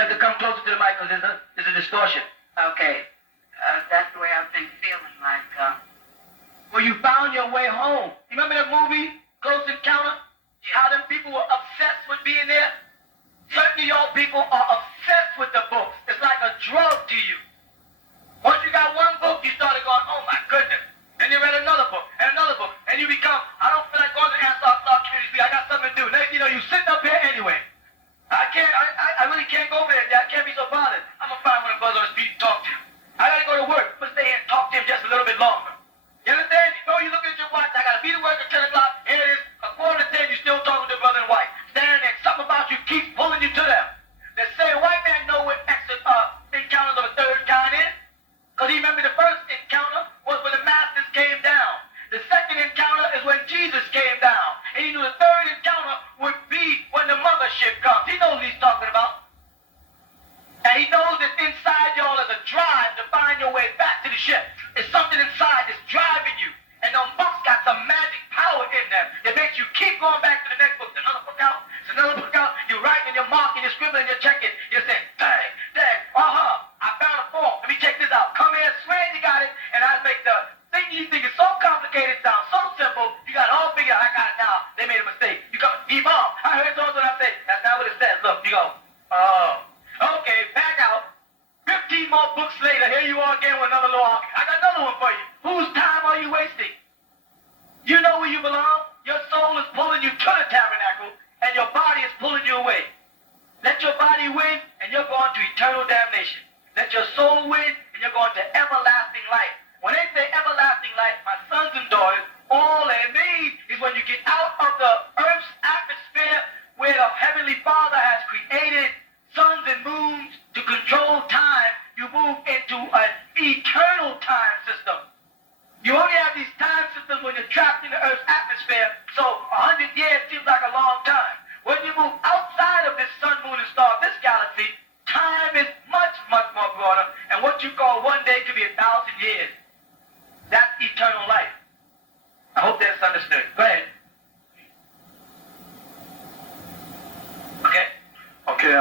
You have to come closer to the mic because there's a distortion. Okay. That's the way I've been feeling, like, well, you found your way home. You remember that movie, Close Encounter? How them people were obsessed with being there? Certain of y'all people are obsessed with the books. It's like a drug to you. Once you got one book, you started going, oh my goodness. Then you read another book, and you become, I don't feel like going to Ansar community. I got something to do. Next, you know, you sitting up here anyway. I really can't go over there. I can't be so bothered. I'm going to find one of the brothers on the street and talk to him. I got to go to work, but stay here and talk to him just a little bit longer. You understand? You know, you looking at your watch, I got to be to work at 10 o'clock. Here it is, a quarter to 10, you still talking to brother and wife. Standing there, something about you keeps pulling you to them. They say a white man know what encounters of a third kind is. Because he remember the first encounter was when the masters came down. The second encounter is when Jesus came down. And he knew the third encounter would be when the mothership comes. He knows what he's talking about. And he knows that inside y'all is a drive to find your way back to the ship. It's something inside that's driving you. And those books got some magic power in them. It makes you keep going back to the next book. It's another book out. It's another book out. You're writing, you're marking, you're scribbling, you're checking. You're saying, dang, I found a form. Let me check this out. Come here, swear you got it. And I make the thing you think is so complicated sound so simple. You got it all figured out. I got it now. They made a mistake. You come, Yvonne, I heard so-and-so and I say, that's not what it says. Look, you go, oh. Okay, back out. 15 more books later, here you are again with another little argument. I got another one for you. Whose time are you wasting? You know where you belong. Your soul is pulling you to the tabernacle, and your body is pulling you away. Let your body win, and you're going to eternal damnation. Let your soul win, and you're going to everlasting life. When they say everlasting life, my sons and daughters, all they need is when you get out of the earth's atmosphere where the Heavenly Father has created suns and moons to control time, you move into an eternal time system. You only have these time systems when you're trapped in the Earth's atmosphere, so 100 years seems like a long time. When you move outside of this sun, moon, and star, this galaxy, time is much, much more broader, and what you call one day could be 1,000 years. That's eternal life. I hope that's understood. Go ahead. Okay,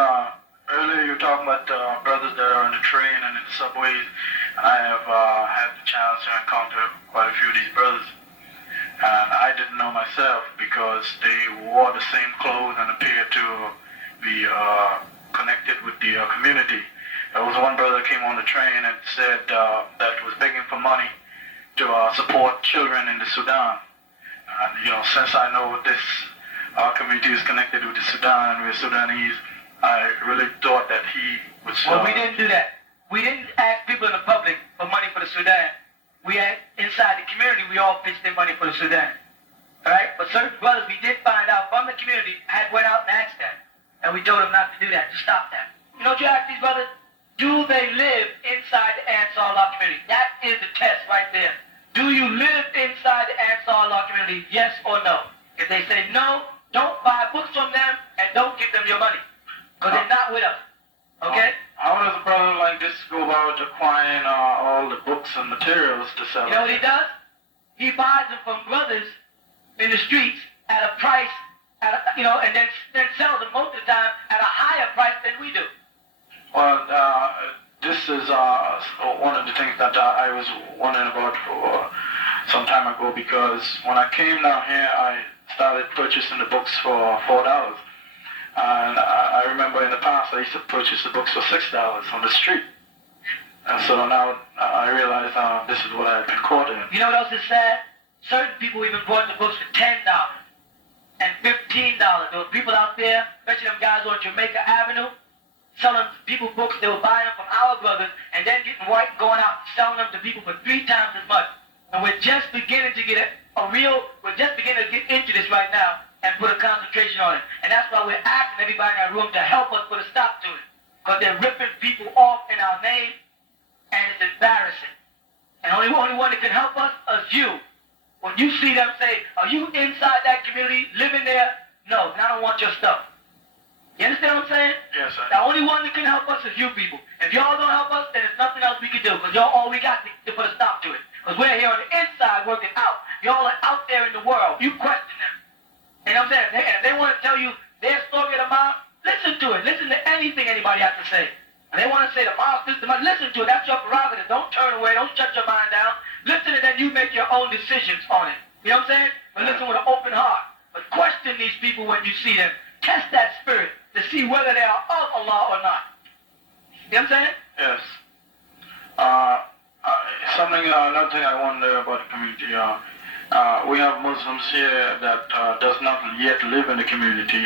earlier you were talking about brothers that are on the train and in the subways, and I have had the chance to encounter quite a few of these brothers. And I didn't know myself because they wore the same clothes and appeared to be connected with the community. There was one brother that came on the train and said that was begging for money to support children in the Sudan. And, you know, since I know this community is connected with the Sudan and we're Sudanese, I really thought that he was... Well, we didn't do that. We didn't ask people in the public for money for the Sudan. We had, inside the community, we all pitched in money for the Sudan. All right? But certain brothers, we did find out from the community, had went out and asked that. And we told them not to do that, to stop that. You know what you ask these brothers? Do they live inside the Ansar Allah community? That is the test right there. Do you live inside the Ansar Allah community? Yes or no? If they say no, don't buy books from them and don't give them your money. Because they're not with us. Okay? How does a brother like this go about acquiring all the books and materials to sell? You know what he does? He buys them from brothers in the streets at a price, and then sells them most of the time at a higher price than we do. Well, this is one of the things that I was wondering about for some time ago, because when I came down here, I started purchasing the books for $4. And I remember in the past I used to purchase the books for $6 on the street. And so now I realize this is what I've been caught in. You know what else is sad? Certain people even bought the books for $10 and $15. There were people out there, especially them guys on Jamaica Avenue, selling people books. They were buying them from our brothers and then getting white, going out and selling them to people for 3 times as much. And we're just beginning to get we're just beginning to get into this right now and put a concentration on it. And that's why we're asking everybody in our room to help us put a stop to it. Because they're ripping people off in our name, and it's embarrassing. And only one that can help us is you. When you see them say, are you inside that community, living there? No, I don't want your stuff. You understand what I'm saying? Yes, sir. The only one that can help us is you people. If y'all don't help us, then there's nothing else we can do, because y'all all we got to put a stop to it. Because we're here on the inside working out. Y'all are out there in the world. You question them. You know what I'm saying? And if they want to tell you their story of the mob, listen to it. Listen to anything anybody has to say. And they want to say the mosque, listen to it. That's your prerogative. Don't turn away. Don't shut your mind down. Listen and then you make your own decisions on it. You know what I'm saying? But listen with an open heart. But question these people when you see them. Test that spirit to see whether they are of Allah or not. You know what I'm saying? Yes. Another thing I wonder about the community, we have Muslims here that does not yet live in the community.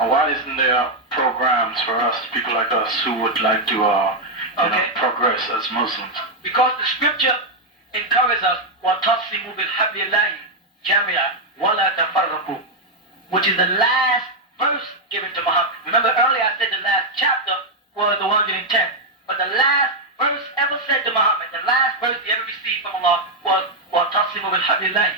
Why isn't there programs for us, people like us, who would like to progress as Muslims? Because the scripture encourages us, وَتَصِمُوا بِالْحَبْلِ اللَّهِ جَمِيعًا وَلَا تَفَرَّقُوا, which is the last verse given to Muhammad. Remember earlier I said the last chapter was the 110th, but the last verse ever said to Muhammad, the last verse he ever received from Allah was وَتَصِمُوا بِالْحَبْلِ اللَّهِ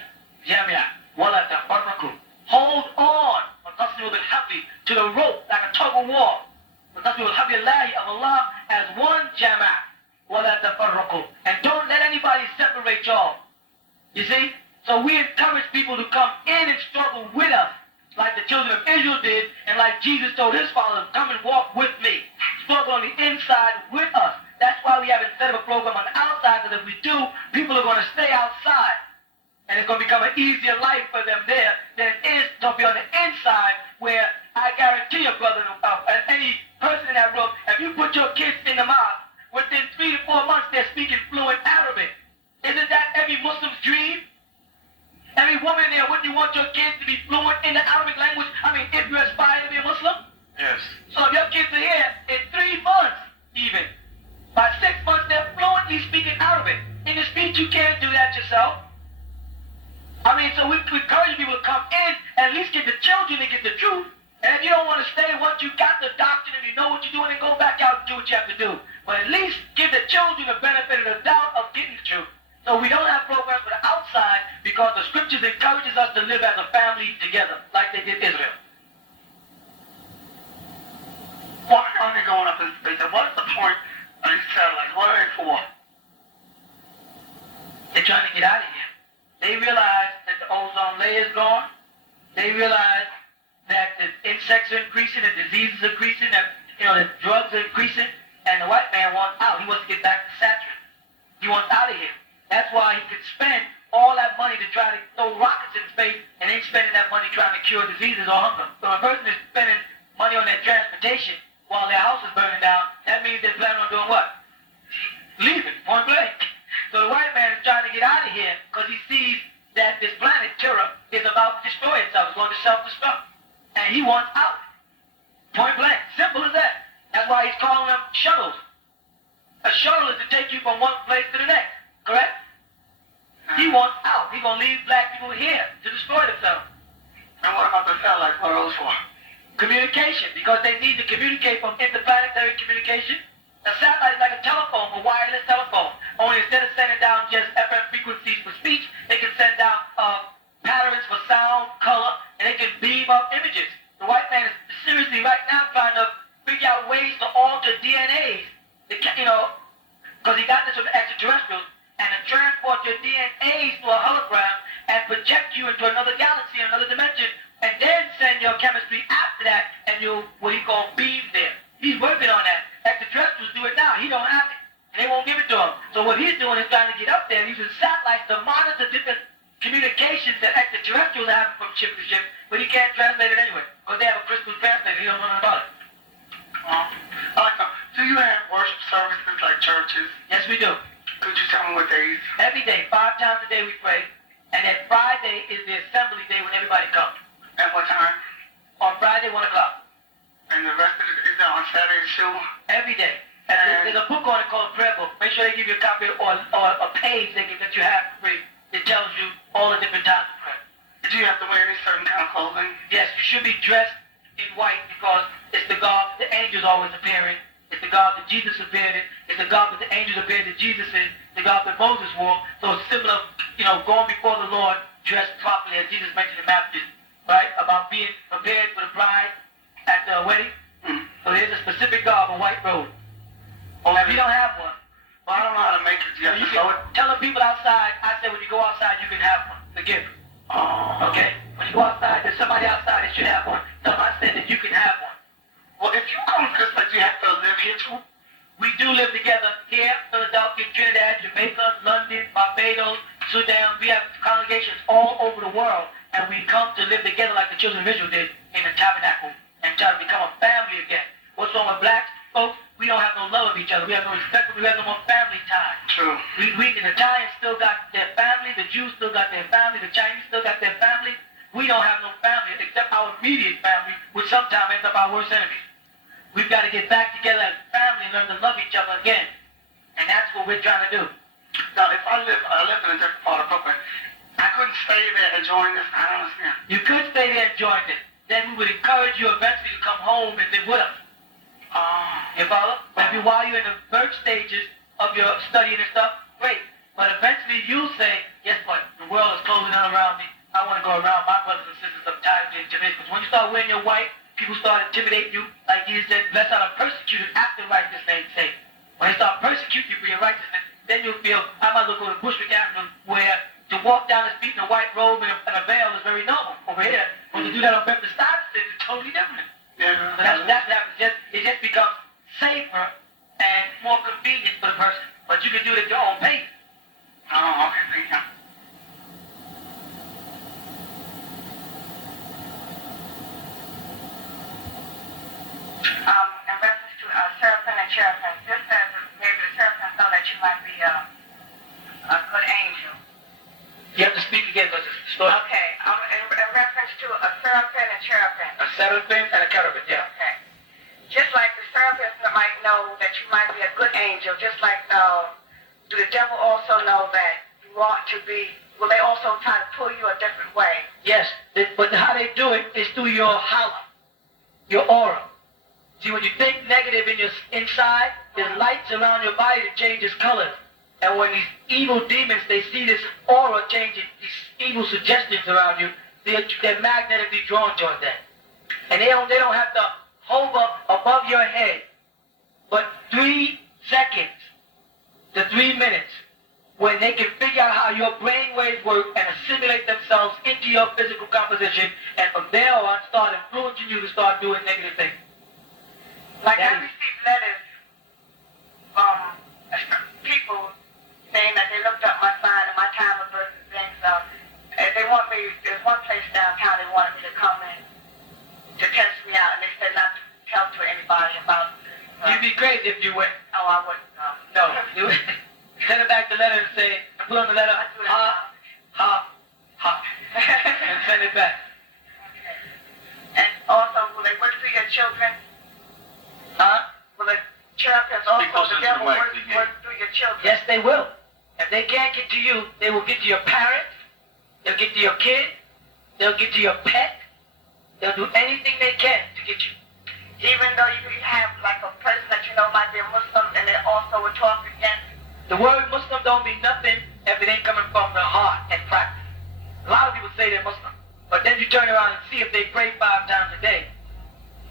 جَمِيعًا وَلَا تَفَرَّقُوا. Hold on, وَتَصِمُوا بِالْحَبْلِ, to the rope like a tug of war. وَتَصِمُوا بِالْحَبْلِ اللَّهِ of Allah as one jama' وَلَا تَفَرَّقُوا, and don't let anybody separate y'all. You see? So we encourage people to come in and struggle with us, like the children of Israel did, and like Jesus told his followers, come and walk with me. Struggle on the inside with us. That's why we haven't set up a program on the outside, because if we do, people are going to stay outside. And it's going to become an easier life for them there than it is to be on the inside, where I guarantee you, brother, and any person in that room, if you put your kids in the mosque, within 3 to 4 months, they're speaking fluent Arabic. Isn't that every Muslim's dream? Every woman there, wouldn't you want your kids to be fluent in the Arabic language? I mean, if you aspire to be a Muslim? Yes. So if your kids are here in 3 months, even, by 6 months, they're fluently speaking Arabic. In the speech, you can't do that yourself. I mean, so we encourage people to come in and at least get the children to get the truth. And if you don't want to stay, once you got the doctrine and you know what you're doing, then go back out and do what you have to do. But at least give the children the benefit of the doubt of getting the truth. So we don't have programs for the outside because the scriptures encourages us to live as a family together, like they did Israel. Why are they going up in space? And what is the point of these satellites? What are they for? They're trying to get out of here. They realize that the ozone layer is gone. They realize that the insects are increasing, the diseases are increasing, that the drugs are increasing, and the white man wants out. He wants to get back to Saturn. He wants out of here. That's why he could spend all that money to try to throw rockets in space and ain't spending that money trying to cure diseases or hunger. So a person is spending money on their transportation while their house is burning down, that means they're planning on doing what? Leaving, point blank. So the white man is trying to get out of here because he sees that this planet, Terra, is about to destroy itself. It's going to self-destruct. And he wants out. Point blank. Simple as that. That's why he's calling them shuttles. A shuttle is to take you from one place to the next. Correct? He wants out. He's going to leave black people here to destroy themselves. And what about the satellites? What are those for? Communication, because they need to communicate from interplanetary communication. A satellite is like a telephone, a wireless telephone. Only instead of sending down just FM frequencies for speech, they can send down patterns for sound, color, and they can beam up images. The white man is seriously right now trying to figure out ways to alter DNAs, because he got this from the extraterrestrials, and to transport your DNAs to a hologram and project you into another galaxy, another dimension, and then send your chemistry after that, and you'll, what he call beam there. He's working on that. Extraterrestrials do it now. He don't have it. And they won't give it to him. So what he's doing is trying to get up there, using satellites to monitor different communications that extraterrestrials have from ship to ship, but he can't translate it anyway, because they have a crystal translator. He don't know nothing about it. Do you have worship services like churches? Yes, we do. Could you tell me what days? Every day, 5 times a day we pray, and then Friday is the assembly day when everybody comes. At what time? On Friday, 1 o'clock. And the rest of it is on Saturday too? Every day. And there's a book on it called Prayer Book. Make sure they give you a copy or a page they can let you have for free. It tells you all the different times of prayer. Do you have to wear any certain kind of clothing? Yes, you should be dressed in white because it's the God the angels always appearing. It's the God that Jesus appeared in. It's the God that the angels appeared to Jesus in. The God that Moses wore. So it's similar, going before the Lord dressed properly, as Jesus mentioned in Matthew, right? About being prepared for the bride at the wedding. Mm-hmm. So there's a specific garb, a white robe. Or if you don't have one, well, I don't know how to make it. you can tell the people outside. I said when you go outside, you can have one. The gift. Oh. Okay? When you go outside, there's somebody outside that should have one. So I said that you can have one. Well, if you come you have to live here too? We do live together here, Philadelphia, Trinidad, Jamaica, London, Barbados, Sudan. We have congregations all over the world, and we come to live together like the children of Israel did in the tabernacle and try to become a family again. What's wrong with blacks, folks? We don't have no love of each other. We have no respect. We have no more family ties. True. The Italians still got their family. The Jews still got their family. The Chinese still got their family. We don't have no family except our immediate family, which sometimes ends up our worst enemies. We've got to get back together as a family and learn to love each other again. And that's what we're trying to do. Now, if I lived in a different part of Brooklyn, I couldn't stay there and join this. I don't understand. You could stay there and join it. Then we would encourage you eventually to come home and live with us. You follow? Maybe while you're in the birth stages of your studying and stuff, great. But eventually you'll say, guess what? The world is closing in around me. I want to go around my brothers and sisters. I'm tired of being intimidated. Because when you start wearing your white, people start intimidating you. Like Jesus said, blessed are the persecuted after righteousness name's sake. When they start persecuting you for your righteousness, then you'll feel, I might as well go to Bushwick Avenue, where to walk down the street in a white robe and a veil is very normal. Over here, when you do that on Memphis Stuyvesant, it's totally different. Yeah. So that's what happens. It just becomes safer and more convenient for the person. But you can do it at your own pace. Oh, okay, thank you. In reference to seraphim and cherubim, this says maybe the seraphim know that you might be a good angel. You have to speak again because it's distorted. Okay, in reference to a seraphim and cherubim. A seraphim and a cherubim, yeah. Okay. Just like the seraphim might know that you might be a good angel, just like do the devil also know that you ought to be, will they also try to pull you a different way? Yes, but how they do it is through your house, your aura. See, when you think negative in your inside, there's lights around your body that changes colors. And when these evil demons, they see this aura changing, these evil suggestions around you, they're magnetically drawn towards that. And they don't have to hover above your head. But 3 seconds to 3 minutes, when they can figure out how your brain waves work and assimilate themselves into your physical composition, and from there on start influencing you to start doing negative things. Like I received letters from people saying that they looked up my sign and my time of birth and things. They want me, there's one place downtown they wanted me to come in to test me out, and they said not to tell to anybody about this. You'd be crazy if you went. Oh, I wouldn't. No. You send it back the letter and say, put on the letter, ha, ha, ha, and send it back. Okay. And also, will they work through your children? Huh? Will the cherubims also, the devil, mic, work through your children? Yes, they will. If they can't get to you, they will get to your parents. They'll get to your kid. They'll get to your pet. They'll do anything they can to get you. Even though you have like a person that you know might be a Muslim and they also would talk against. The word Muslim don't mean nothing if it ain't coming from the heart and practice. A lot of people say they're Muslim, but then you turn around and see if they pray 5 times a day.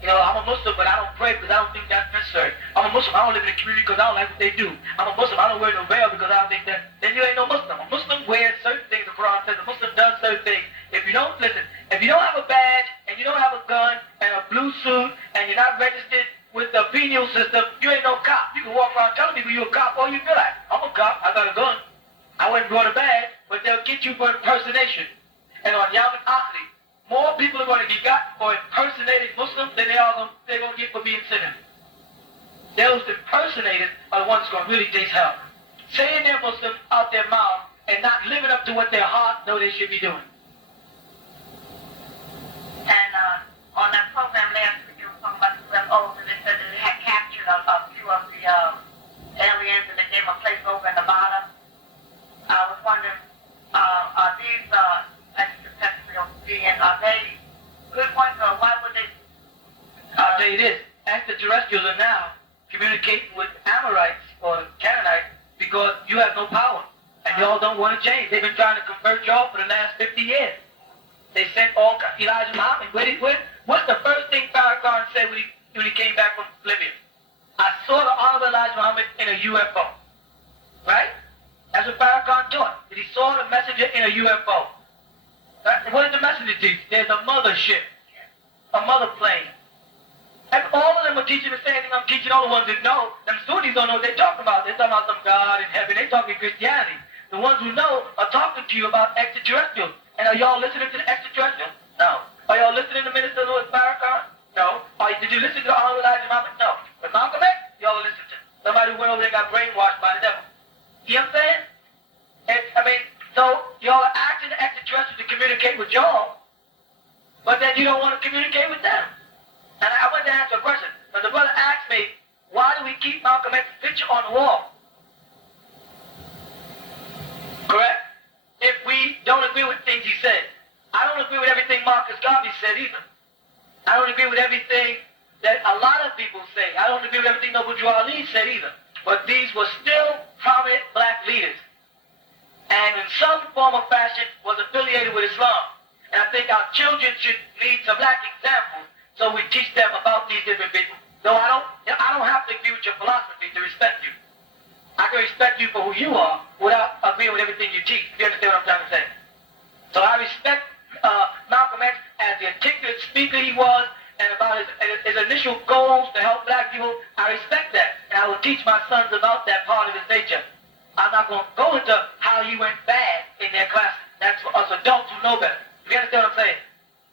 You know, I'm a Muslim, but I don't pray because I don't think that's necessary. I'm a Muslim, I don't live in the community because I don't like what they do. I'm a Muslim, I don't wear no veil because I don't think that. Then you ain't no Muslim. A Muslim wears certain things, the Quran says. A Muslim does certain things. If you don't, listen, if you don't have a badge, and you don't have a gun, and a blue suit, and you're not registered with the penal system, you ain't no cop. You can walk around telling people you're a cop all you feel like. I'm a cop, I got a gun. I wouldn't brought a badge, but they'll get you for impersonation. And on Yom Kippur, more people are going to get got for impersonating Muslims than they're going to get for being sinners. Those impersonators are the ones that's going to really taste hell. Saying they're Muslim out their mouth and not living up to what their heart know they should be doing. And on that program last week, they were talking about the UFOs, and they said that they had captured a few of the aliens, and they gave them a place over in Nevada. I was wondering, are these extraterrestrial beings, are they good ones, or why would they? I'll tell you this, extraterrestrials are now communicating with Amorites or Canaanites because you have no power, and y'all don't want to change. They've been trying to convert y'all for the last 50 years. They sent all Elijah Muhammad. What's the first thing Farrakhan said when he came back from Libya? I saw the Honorable Elijah Muhammad in a UFO. Right? That's what Farrakhan taught. That he saw the messenger in a UFO. Right? What did the messenger teach? There's a mothership, a mother plane, And all of them are teaching the same thing I'm teaching all the ones that know. Them Sunnis don't know what they're talking about. They're talking about some God in heaven. They're talking Christianity. The ones who know are talking to you about extraterrestrials. And are y'all listening to the extraterrestrials? No. Are y'all listening to Minister Louis Farrakhan? No. Did you listen to Honorable Elijah Muhammad? No. But Malcolm X, y'all listen to. Somebody who went over there and got brainwashed by the devil. You know what I'm saying? So y'all are asking the extraterrestrials to communicate with y'all, but then you don't want to communicate with them. And I wanted to answer a question. But the brother asked me, why do we keep Malcolm X's picture on the wall? Correct? If we don't agree with things he said. I don't agree with everything Marcus Garvey said either. I don't agree with everything that a lot of people say. I don't agree with everything Noble Drew Ali said either. But these were still prominent black leaders. And in some form or fashion was affiliated with Islam. And I think our children should need some black examples so we teach them about these different people. Though I don't have to agree with your philosophy to respect you. I can respect you for who you are without agreeing with everything you teach. You understand what I'm trying to say? So I respect Malcolm X as the articulate speaker he was, and about his initial goals to help black people. I respect that, and I will teach my sons about that part of his nature. I'm not going to go into how he went bad in their classes. That's for us adults who know better. You understand what I'm saying?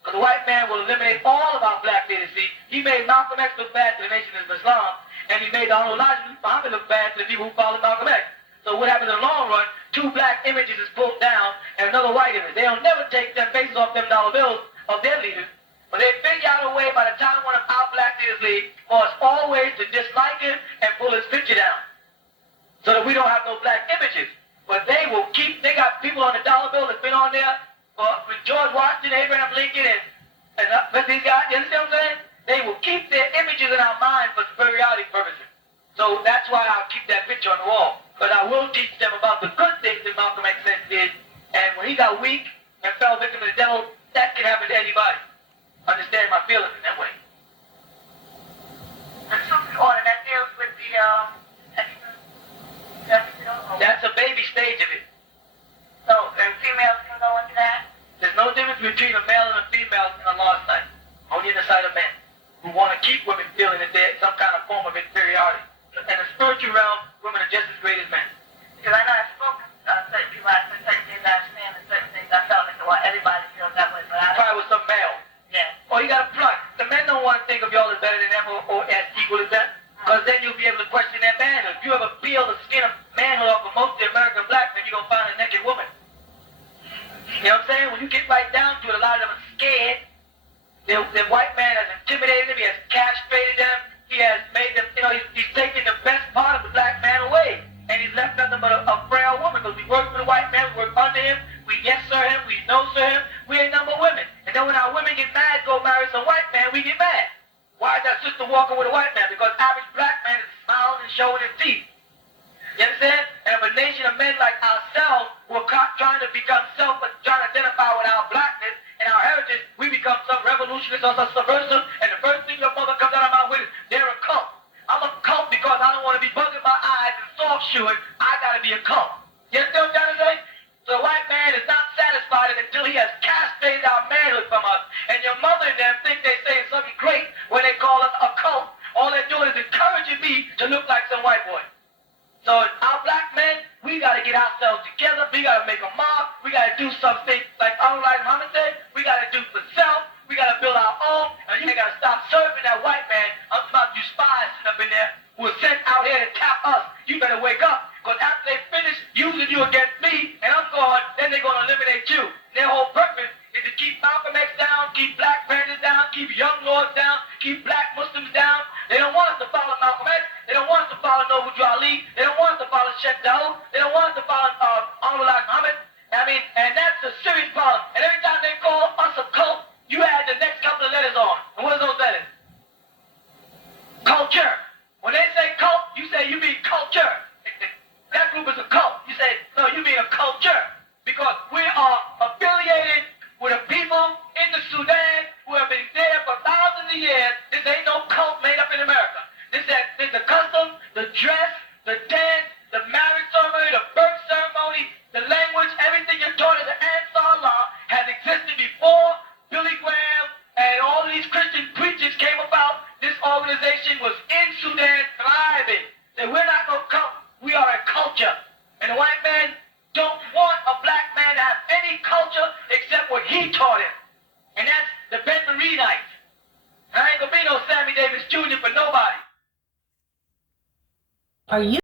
Because the white man will eliminate all of our black leaders. See, he made Malcolm X look bad to the nation of Islam, and he made the Honorable Elijah Muhammad look bad to the people who followed Malcolm X. So what happens in the long run, two black images is pulled down and another white image. They'll never take their faces off them dollar bills of their leaders, but they figure out a way by the time one of our black leaders leave for us always to dislike him and pull his picture down so that we don't have no black images. But they got people on the dollar bill that's been on there with George Washington, Abraham Lincoln, and these guys, you understand what I'm saying? They will keep their images in our mind for superiority purposes. So that's why I'll keep that picture on the wall. But I will teach them about the good things that Malcolm X did. And when he got weak and fell victim to the devil, that can happen to anybody. Understand my feelings in that way. The Sufi order that deals with the That's a baby stage of it. So, and females can go into that? There's no difference between a male and a female in the Lord's sight. Only in the sight of men who want to keep women feeling that they're some kind of form of inferiority. In the spiritual realm, women are just as great as men. Because I know I've spoken to certain people, I said certain things I understand and certain things I felt like, well, everybody feels that way, but I Probably with some male. Yeah. Or you got to front. The men don't want to think of y'all as better than them or as equal as them. Because then you'll be able to question their manhood. If you ever peel the skin of manhood off of most of the American black men, you're going to find a naked woman. You know what I'm saying? When you get right down to it, a lot of them are scared. The white man has intimidated them. He has castrated them. He has made them, he's taken the best part of the black man away. And he's left nothing but a frail woman. Because we work for the white man, we work under him, we yes sir him, we no sir him. We ain't number women. And then when our women get mad, go marry some white man, we get mad. Why is that sister walking with a white man? Because average black man is smiling and showing his teeth. You understand? And if a nation of men like ourselves were trying to become trying to identify with our blackness and our heritage, we become some revolutionists or some subversive, and the first thing your mother comes out of my mouth with is, they're a cult. I'm a cult because I don't want to be bugging my eyes and soft shoeing. I gotta be a cult. You understand what I'm trying to say? So the white man is not satisfied until he has castrated our manhood from us. And your mother and them think they're saying something great when they call us a cult. All they're doing is encouraging me to look like some white boy. So our black men, we got to get ourselves together. We got to make a mob. We got to do something like Elijah Muhammad said. We got to do for self. We got to build our own. And you got to stop serving that white man. I'm talking about you spies sitting up in there who are sent out here to tap us. You better wake up. Because after they finish using you against me and I'm gone, then they're going to eliminate you. Their whole purpose is to keep Malcolm X down, keep Black Panthers down, keep Young Lords down, keep Black Muslims down. They don't want us to follow Malcolm X. They don't want us to follow Noble Drew Ali. They don't want us to follow Sheikh Daoud. They don't want us to follow Honorable Elijah Muhammad. And that's a serious problem. And every time they call us a cult, you add the next couple of letters on. And what are those letters? Culture. When they say cult, you say you mean culture. That group is a cult. You say, no, you mean a culture. Because we are affiliated with a people in the Sudan who have been there for thousands of years. This ain't no cult made up in America. This is the custom, the dress, the dance, the marriage culture. And the white man don't want a black man to have any culture except what he taught him. And that's the Benton Reedites. I ain't gonna be no Sammy Davis Jr. for nobody. Are you